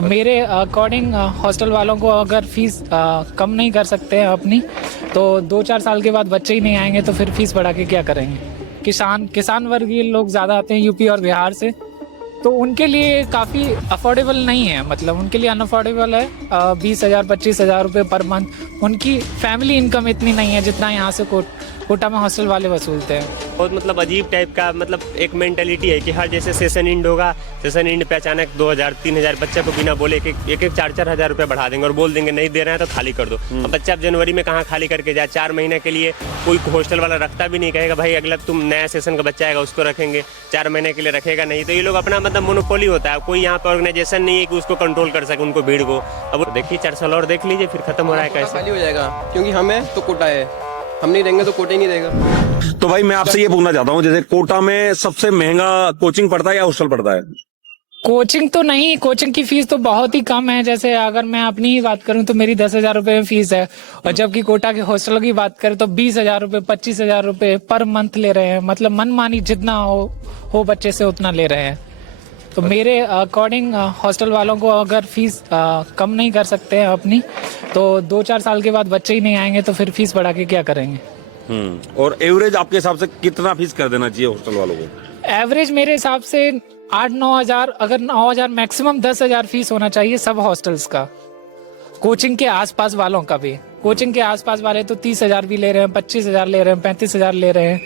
तो मेरे according hostel वालों को अगर फीस कम नहीं कर सकते हैं अपनी, तो 2-4 साल के बाद बच्चे ही नहीं आएंगे तो फिर फीस बढ़ा के क्या करेंगे। किसान वर्गीय लोग ज़्यादा आते हैं यूपी और बिहार से, तो उनके लिए काफ़ी अफोर्डेबल नहीं है, मतलब उनके लिए अनअफोर्डेबल है। 20,000 25,000 रुपये पर मंथ उनकी फैमिली इनकम इतनी नहीं है जितना यहाँ से कोटा में हॉस्टल वाले वसूलते हैं। बहुत मतलब अजीब टाइप का मतलब एक मेंटेलिटी है कि हर जैसे सेशन एंड होगा, सेशन एंड पे अचानक 2,000-3,000 बच्चे को बिना बोले एक 4-4 हज़ार रुपये बढ़ा देंगे और बोल देंगे नहीं दे रहे हैं तो खाली कर दो। अब बच्चा अब जनवरी में कहाँ खाली करके जाए, 4 महीने के लिए कोई हॉस्टल वाला रखता भी नहीं, कहेगा भाई अगला तुम नया सेशन का बच्चा आएगा उसको रखेंगे, 4 महीने के लिए रखेगा नहीं। तो ये लोग अपना मतलब मोनोपोली होता है, कोई यहाँ पर ऑर्गेनाइजेशन नहीं है कि उसको कंट्रोल कर सके उनको भीड़ को। अब देखिए 4 साल और देख लीजिए फिर खत्म हो रहा है कैसे। खाली हो जाएगा क्योंकि हमें तो कोटा है, हम नहीं देंगे तो कोटा ही नहीं देगा। तो भाई मैं आपसे ये पूछना चाहता हूँ, जैसे कोटा में सबसे महंगा कोचिंग पड़ता है या हॉस्टल पड़ता है? कोचिंग तो नहीं, कोचिंग की फीस तो बहुत ही कम है। जैसे अगर मैं अपनी ही बात करूं तो मेरी 10,000 रुपये में फीस है, और जबकि कोटा के हॉस्टलों की बात करें तो 20,000 रुपये 25,000 रुपये पर मंथ ले रहे हैं। मतलब मनमानी जितना हो बच्चे से उतना ले रहे हैं। तो मेरे अकॉर्डिंग हॉस्टल वालों को अगर फीस कम नहीं कर सकते हैं अपनी, तो 2-4 साल के बाद बच्चे ही नहीं आएंगे तो फिर फीस बढ़ा के क्या करेंगे। और एवरेज आपके हिसाब से कितना फीस कर देना चाहिए हॉस्टल वालों को? एवरेज मेरे हिसाब से 8-9 हज़ार, अगर 9 हज़ार मैक्सिमम 10,000 फीस होना चाहिए सब हॉस्टल्स का। कोचिंग के आसपास वालों का भी, कोचिंग के आसपास वाले तो 30,000 भी ले रहे हैं, 25,000 ले रहे हैं, 35,000 ले रहे हैं।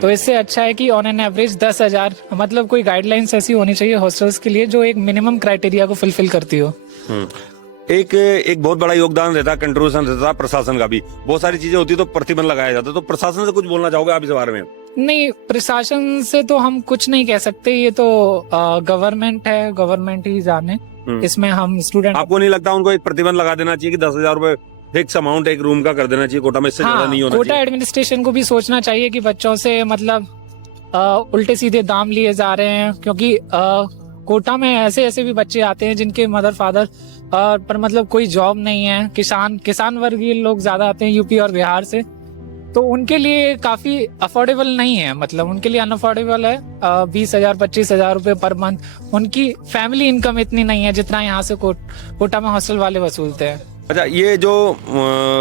तो इससे अच्छा है कि ऑन एन एवरेज 10,000, मतलब कोई गाइडलाइंस ऐसी होनी चाहिए हॉस्टल्स के लिए जो एक मिनिमम क्राइटेरिया को फुलफिल करती हो। एक बहुत बड़ा योगदान रहता है, कंट्रीब्यूशन रहता है प्रशासन का भी। बहुत सारी चीजें होती है तो प्रतिबंध लगाया जाता है, तो प्रशासन से कुछ बोलना चाहोगे आप इस बारे में? नहीं, प्रशासन से तो हम कुछ नहीं कह सकते, ये तो गवर्नमेंट है, गवर्नमेंट ही जाने। इसमें हम स्टूडेंट। आपको नहीं लगता उनको एक प्रतिबंध लगा देना चाहिए कि 10,000 रुपए फिक्स अमाउंट एक रूम का कर देना चाहिए कोटा में, इससे ज्यादा नहीं होना कोटा चाहिए? एडमिनिस्ट्रेशन को भी सोचना चाहिए कि बच्चों से मतलब उल्टे सीधे दाम लिए जा रहे हैं, क्योंकि कोटा में ऐसे भी बच्चे आते हैं जिनके मदर फादर पर मतलब कोई जॉब नहीं है। किसान वर्गीय लोग ज्यादा आते हैं यूपी और बिहार से, तो उनके लिए काफी अफोर्डेबल नहीं है, मतलब उनके लिए अनअफोर्डेबल है। 20,000 25,000 रुपये पर मंथ उनकी फैमिली इनकम इतनी नहीं है जितना यहाँ से कोटा में हॉस्टल वाले वसूलते हैं। अच्छा, ये जो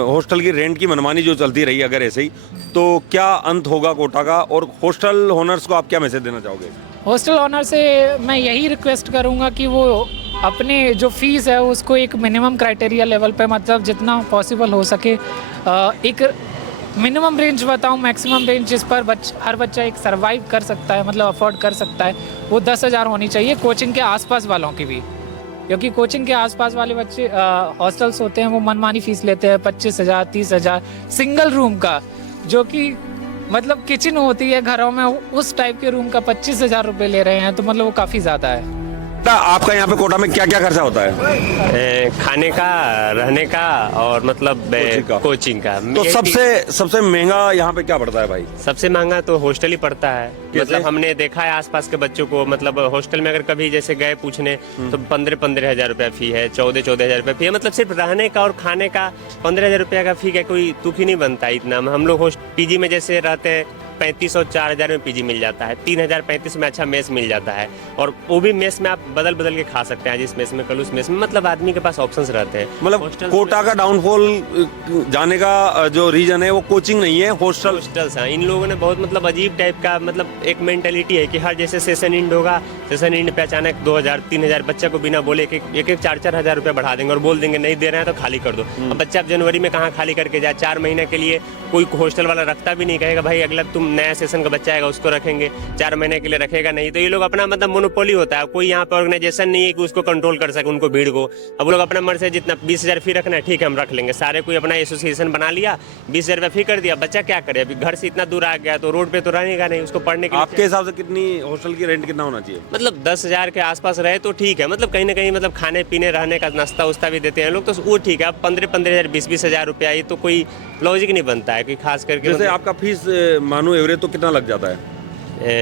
हॉस्टल की रेंट की मनमानी जो चलती रही अगर ऐसे ही, तो क्या अंत होगा कोटा का? और हॉस्टल ओनर्स को आप क्या मैसेज देना चाहोगे? हॉस्टल ओनर से मैं यही रिक्वेस्ट करूंगा कि वो अपने जो फीस है उसको एक मिनिमम क्राइटेरिया लेवल पे, मतलब जितना पॉसिबल हो सके एक मिनिमम रेंज बताऊं, मैक्सिमम रेंज जिस पर हर बच्चा एक सर्वाइव कर सकता है, मतलब अफोर्ड कर सकता है, वो 10,000 होनी चाहिए कोचिंग के आसपास वालों की भी। क्योंकि कोचिंग के आसपास वाले बच्चे हॉस्टल्स होते हैं वो मनमानी फीस लेते हैं 25,000 30,000 सिंगल रूम का, जो कि मतलब किचन होती है घरों में, उस टाइप के रूम का 25,000 रुपये ले रहे हैं, तो मतलब वो काफ़ी ज़्यादा है। आपका यहाँ पे कोटा में क्या क्या खर्चा होता है? खाने का, रहने का और मतलब कोचिंग का। तो सबसे महंगा यहाँ पे क्या पड़ता है भाई? सबसे महंगा तो हॉस्टल ही पड़ता है। मतलब हमने देखा है आसपास के बच्चों को, मतलब हॉस्टल में अगर कभी जैसे गए पूछने तो 15-15 हज़ार रुपया फी है, 14-14 हज़ार रुपया फी है। मतलब सिर्फ रहने का और खाने का 15,000 रुपया का फी का कोई तुक ही नहीं बनता इतना। हम लोग पीजी में जैसे रहते हैं 35 और 4,000 में पीजी मिल जाता है, 3,035 में अच्छा मेस मिल जाता है, और वो भी मेस में आप बदल के खा सकते हैं, जिस मेस में कल उस मेस में, मतलब आदमी के पास ऑप्शंस रहते हैं। मतलब कोटा का डाउनफॉल जाने का जो रीजन है वो कोचिंग नहीं है, हॉस्टल्स हैं। इन लोगों ने बहुत मतलब अजीब टाइप का मतलब एक मेंटेलिटी है कि हर जैसे सेशन एंड होगा, सेशन एंड पे अचानक 2,000-3,000 बच्चे को बिना बोले एक 4-4 हज़ार रुपये बढ़ा देंगे और बोल देंगे नहीं दे रहे हैं तो खाली कर दो। अब बच्चा अब जनवरी में कहाँ खाली करके जाए, 4 महीने के लिए कोई हॉस्टल वाला रखता भी नहीं, कहेगा भाई अगला तुम नया सेशन का बच्चा आएगा उसको रखेंगे, 4 महीने के लिए रखेगा नहीं। तो ये लोग अपना मतलब मोनोपोली होता है, कोई यहाँ पर ऑर्गेनाइजेशन नहीं है कि उसको कंट्रोल कर सके उनको भीड़ को। अब लोग अपना मन से जितना 20,000 फी रखना है ठीक है हम रख लेंगे, सारे कोई अपना एसोसिएशन बना लिया, 20,000 रुपये फी कर दिया। बच्चा क्या करे, अभी घर से इतना दूर आ गया तो रोड पे तो रहेगा नहीं, उसको पढ़ने के लिए। आपके हिसाब से कितनी हॉस्टल की रेंट कितना होना चाहिए? मतलब 10,000 के आसपास रहे तो ठीक है, मतलब कहीं ना कहीं मतलब खाने पीने रहने का नाश्ता उस्ता भी देते हैं लोग, तो वो ठीक है। अब 15-15 हज़ार 20-20 हज़ार रुपया, ये तो कोई लॉजिक नहीं बनता है कि खास करके। जैसे आपका फीस मानो एवरेज तो कितना लग जाता है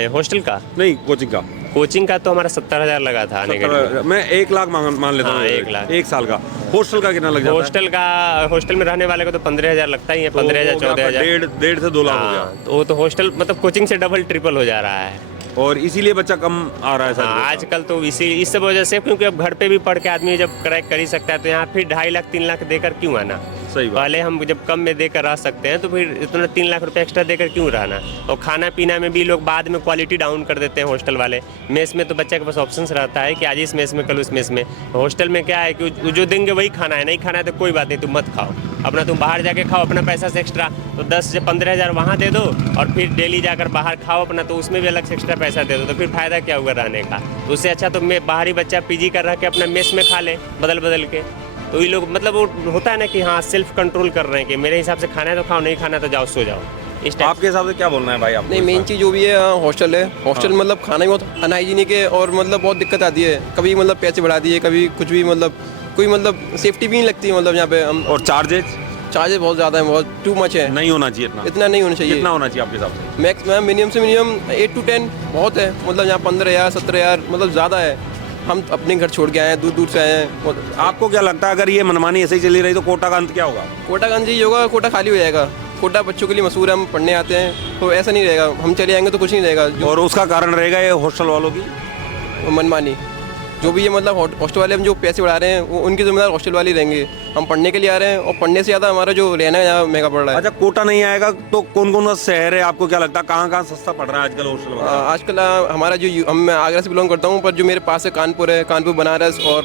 हॉस्टल का? नहीं, कोचिंग का। कोचिंग का तो हमारा 70,000 लगा था आने के लिए। मैं 1 लाख मान लेता हूँ। हाँ, 1 लाख 1 साल का। हॉस्टल का कितना लग जाता है? हॉस्टल में रहने वाले को तो 15,000 लगता ही है, 15,000 14,000, 1.5 से 2 लाख हो गया। तो वो तो हॉस्टल मतलब कोचिंग से डबल ट्रिपल हो जा रहा है। और इसीलिए बच्चा कम आ रहा है हाँ, शायद। आजकल तो इस सब वजह से, क्योंकि अब घर पे भी पढ़ के आदमी जब क्रैक कर ही सकता है तो यहाँ फिर 2.5 लाख 3 लाख देकर क्यों आना। सही बात। पहले हम जब कम में देकर रह सकते हैं तो फिर इतना 3 लाख रुपए एक्स्ट्रा देकर क्यों रहना। और खाना पीना में भी लोग बाद में क्वालिटी डाउन कर देते हैं हॉस्टल वाले। मेस में तो बच्चे के पास ऑप्शंस रहता है कि आज इस मेस में कल उस मेस में। हॉस्टल में क्या है कि जो देंगे वही खाना है, नहीं खाना है तो कोई बात नहीं, तुम मत खाओ, अपना तुम बाहर जाके खाओ अपना पैसा से एक्स्ट्रा। तो 10 से 15 हज़ार वहाँ दे दो और फिर डेली जाकर बाहर खाओ अपना, तो उसमें भी अलग से एक्स्ट्रा पैसा दे दो, तो फिर फायदा क्या हुआ रहने का। तो उससे अच्छा तो मैं बाहरी बच्चा पीजी कर रह के अपना मेस में खा ले बदल बदल के। तो ये लोग मतलब वो होता है ना कि हाँ सेल्फ कंट्रोल कर रहे हैं कि मेरे हिसाब से खाना है तो खाओ, नहीं खाना तो जाओ सो जाओ। इस टाइप आपके हिसाब से क्या बोलना है भाई आप? नहीं, मेन चीज़ जो भी है हॉस्टल है। हॉस्टल मतलब खाना ही बहुत अनहाइजीनिक है और मतलब बहुत दिक्कत आती है। कभी मतलब पैसे बढ़ा दिए, कभी कुछ भी, मतलब कोई मतलब सेफ्टी भी नहीं लगती है। मतलब यहाँ पे हम और चार्जेस बहुत ज़्यादा है, बहुत टू मच है। नहीं होना चाहिए इतना। इतना नहीं होना चाहिए। कितना होना चाहिए आपके हिसाब से? मैक्सिमम मिनिमम से मिनिमम 8 to 10 बहुत है। मतलब यहाँ 15,000 17,000 मतलब ज़्यादा है। हम अपने घर छोड़ के आए हैं, दूर दूर से आए हैं। आपको क्या लगता है अगर ये मनमानी ऐसे ही चली रही तो कोटा का अंत क्या होगा? कोटा गंज ही होगा, कोटा खाली हो जाएगा। कोटा बच्चों के लिए मशहूर है, हम पढ़ने आते हैं, तो ऐसा नहीं रहेगा। हम चले आएंगे तो कुछ नहीं रहेगा। और उसका कारण रहेगा ये हॉस्टल वालों की मनमानी जो भी है, मतलब हॉस्टल वाले हम जो पैसे बढ़ा रहे हैं वो उनकी जिम्मेदार हॉस्टल वाले ही रहेंगे। हम पढ़ने के लिए आ रहे हैं और पढ़ने से ज़्यादा हमारा जो रहना है यहाँ महंगा पड़ रहा है। अच्छा, कोटा नहीं आएगा तो कौन कौन सा शहर है आपको क्या लगता है कहाँ कहाँ सस्ता पड़ रहा है आजकल हॉस्टल वाला? आजकल हमारा जो मैं आगरा से बिलोंग करता हूँ, पर जो मेरे पास है कानपुर है, कानपुर बनारस और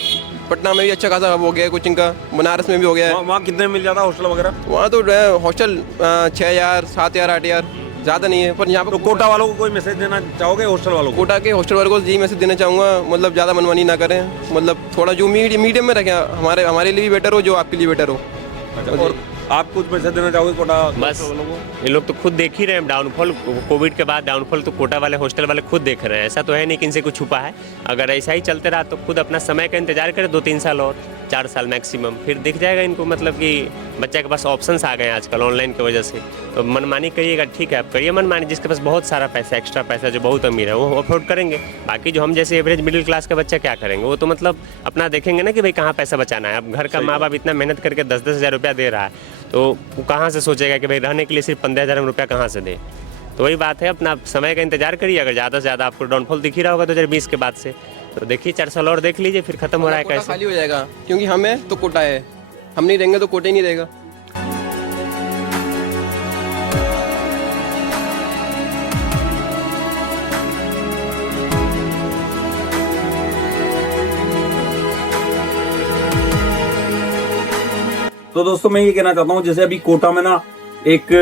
पटना में भी अच्छा खासा हो गया है कोचिंग का। बनारस में भी हो गया है। वहाँ कितने में मिल जाता है हॉस्टल वगैरह? वहाँ तो हॉस्टल 6,000 7,000 8,000 ज़्यादा नहीं है। पर यहाँ पर तो कोटा वालों को कोई मैसेज देना चाहोगे हॉस्टल वालों को? कोटा के हॉस्टल वालों को यही मैसेज देना चाहूँगा, मतलब ज़्यादा मनमानी ना करें। मतलब थोड़ा जो मीडियम में रखें, हमारे लिए भी बेटर हो, जो आपके लिए बेटर हो। अच्छा, और आप कुछ मैसेज देना चाहोगे कोटा बस वालों को? ये लोग तो खुद देख ही रहे हैं डाउनफॉल। कोविड के बाद डाउनफॉल तो कोटा वाले हॉस्टल वाले खुद देख रहे हैं। ऐसा तो है नहीं कि इनसे कुछ छुपा है। अगर ऐसा ही चलते रहा तो खुद अपना समय का इंतजार करें 2-3 साल और 4 साल मैक्सिमम, फिर दिख जाएगा इनको। मतलब कि बच्चे के पास ऑप्शंस आ गए हैं आजकल ऑनलाइन की वजह से। तो मनमानी करिएगा, ठीक है आप करिए मनमानी। जिसके पास बहुत सारा पैसा, एक्स्ट्रा पैसा, जो बहुत अमीर है वो अफोर्ड करेंगे। बाकी जो हम जैसे एवरेज मिडिल क्लास का बच्चा क्या करेंगे, वो तो मतलब अपना देखेंगे ना कि भाई कहाँ पैसा बचाना है। अब घर का माँ बाप इतना मेहनत करके 10-10 हज़ार रुपया दे रहा है, तो वो कहाँ से सोचेगा कि भाई रहने के लिए सिर्फ 15,000 रुपया कहाँ से दे। तो वही बात है, अपना समय का इंतजार करिए। अगर ज़्यादा से ज़्यादा आपको डाउनफॉल दिख ही रहा होगा 2020 के बाद से, तो देखिए 4 साल और देख लीजिए, फिर खत्म हो रहा है कोटा कैसे। खाली हो जाएगा, क्योंकि हम है तो कोटा है। हम नहीं रहेंगे तो कोटा ही नहीं रहेगा। तो दोस्तों मैं ये कहना चाहता हूँ, जैसे अभी कोटा में ना एक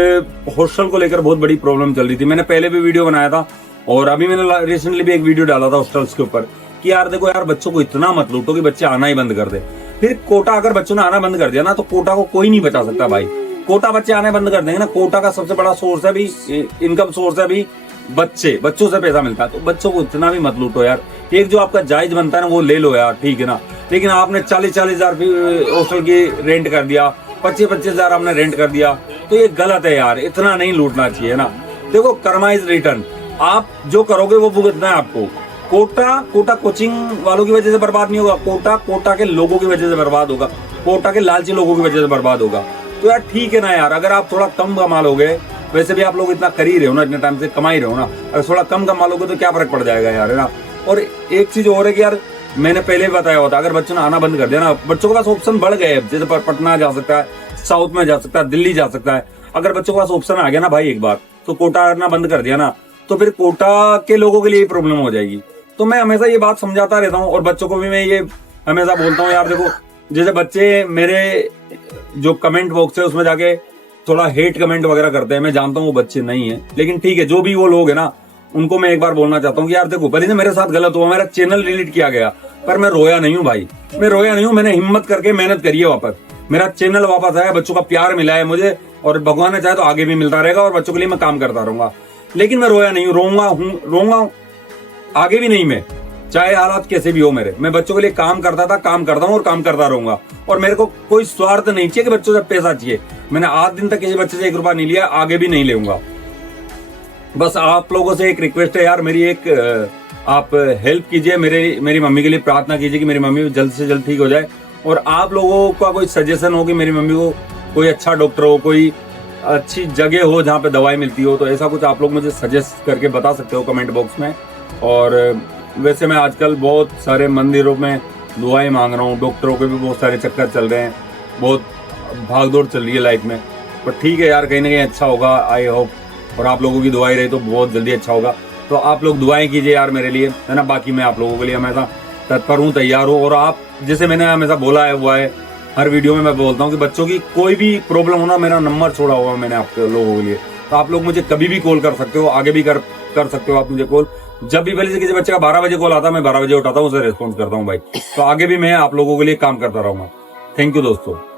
हॉस्टल को लेकर बहुत बड़ी प्रॉब्लम चल रही थी। मैंने पहले भी वीडियो बनाया था और अभी मैंने रिसेंटली भी एक वीडियो डाला था हॉस्टल्स के ऊपर कि यार देखो यार, बच्चों को इतना मत लूटो कि बच्चे आना ही बंद कर दे। फिर कोटा अगर बच्चों ने आना बंद कर दिया ना तो कोटा को कोई नहीं बचा सकता भाई। कोटा बच्चे आने बंद कर देंगे ना, कोटा का सबसे बड़ा सोर्स है भी इनकम सोर्स है भी बच्चों से पैसा मिलता है। तो बच्चों को इतना भी मत लूटो यार। एक जो आपका जायज बनता है ना वो ले लो यार, ठीक है ना। लेकिन आपने 40-40 हज़ार हॉस्टल की रेंट कर दिया, 25-25 हज़ार आपने रेंट कर दिया, तो ये गलत है यार। इतना नहीं लूटना चाहिए ना। देखो कर्मा इज रिटर्न, आप जो करोगे वो भुगतना है आपको। कोटा कोचिंग वालों की वजह से बर्बाद नहीं होगा, कोटा के लोगों की वजह से बर्बाद होगा, कोटा के लालची लोगों की वजह से बर्बाद होगा। तो यार ठीक है ना यार, अगर आप थोड़ा कम कमा लोगे, वैसे भी आप लोग इतना कर ही रहे हो ना, इतने टाइम से कमा ही रहे हो ना, अगर थोड़ा कम कमा लोगे तो क्या फर्क पड़ जाएगा यार, है ना। और एक चीज और है कि यार मैंने पहले भी बताया होता, अगर बच्चों ने आना बंद कर दिया ना, बच्चों के पास ऑप्शन बढ़ गए। जैसे पटना जा सकता है, साउथ में जा सकता है, दिल्ली जा सकता है। अगर बच्चों के पास ऑप्शन आ गया ना भाई एक बार, तो कोटा आना बंद कर दिया ना, तो फिर कोटा के लोगों के लिए प्रॉब्लम हो जाएगी। तो मैं हमेशा ये बात समझाता रहता हूँ और बच्चों को भी मैं ये हमेशा बोलता हूँ, यार देखो जैसे बच्चे मेरे जो कमेंट बॉक्स है उसमें जाके थोड़ा हेट कमेंट वगैरह करते हैं, मैं जानता हूँ वो बच्चे नहीं है, लेकिन ठीक है, जो भी वो लोग है ना उनको मैं एक बार बोलना चाहता हूँ कि यार देखो, भले से मेरे साथ गलत हुआ, मेरा चैनल डिलीट किया गया, पर मैं रोया नहीं हूँ भाई, मैं रोया नहीं हूँ। मैंने हिम्मत करके मेहनत करी है, वापस मेरा चैनल वापस आया, बच्चों का प्यार मिला है मुझे, और भगवान ने चाहे तो आगे भी मिलता रहेगा और बच्चों के लिए मैं काम करता रहूंगा। लेकिन मैं रोया नहीं हूँ, रोऊंगा आगे भी नहीं। मैं चाहे हालात कैसे भी हो मेरे, मैं बच्चों के लिए काम करता था, काम करता हूँ और काम करता रहूंगा। और मेरे को कोई स्वार्थ नहीं चाहिए कि बच्चों से पैसा चाहिए। मैंने आज दिन तक किसी बच्चे से 1 रुपया नहीं लिया, आगे भी नहीं लूंगा। बस आप लोगों से एक रिक्वेस्ट है यार मेरी, एक आप हेल्प कीजिए, मेरी मम्मी के लिए प्रार्थना कीजिए कि मेरी मम्मी जल्द से जल्द ठीक हो जाए। और आप लोगों का कोई सजेशन हो कि मेरी मम्मी को कोई अच्छा डॉक्टर हो, कोई अच्छी जगह हो जहाँ पे दवाई मिलती हो, तो ऐसा कुछ आप लोग मुझे सजेस्ट करके बता सकते हो कमेंट बॉक्स में। और वैसे मैं आजकल बहुत सारे मंदिरों में दुआएं मांग रहा हूँ, डॉक्टरों के भी बहुत सारे चक्कर चल रहे हैं, बहुत भागदौड़ चल रही है लाइफ में, पर ठीक है यार, कहीं ना कहीं अच्छा होगा आई होप। और आप लोगों की दुआएं रही तो बहुत जल्दी अच्छा होगा। तो आप लोग दुआएं कीजिए यार मेरे लिए, है ना। बाकी मैं आप लोगों के लिए हमेशा तत्पर हूँ, तैयार हूँ। और आप जैसे मैंने हमेशा बोला है हुआ है, हर वीडियो में मैं बोलता हूँ कि बच्चों की कोई भी प्रॉब्लम होना, मेरा नंबर छोड़ा हुआ है मैंने आप लोगों के लिए, तो आप लोग मुझे कभी भी कॉल कर सकते हो, आगे भी कर सकते हो आप मुझे कॉल। जब भी पहले से किसी बच्चे का 12 बजे कॉल आता है, मैं 12 बजे उठाता हूँ, उसे रिस्पॉन्स करता हूँ भाई। तो आगे भी मैं आप लोगों के लिए काम करता रहूंगा। थैंक यू दोस्तों।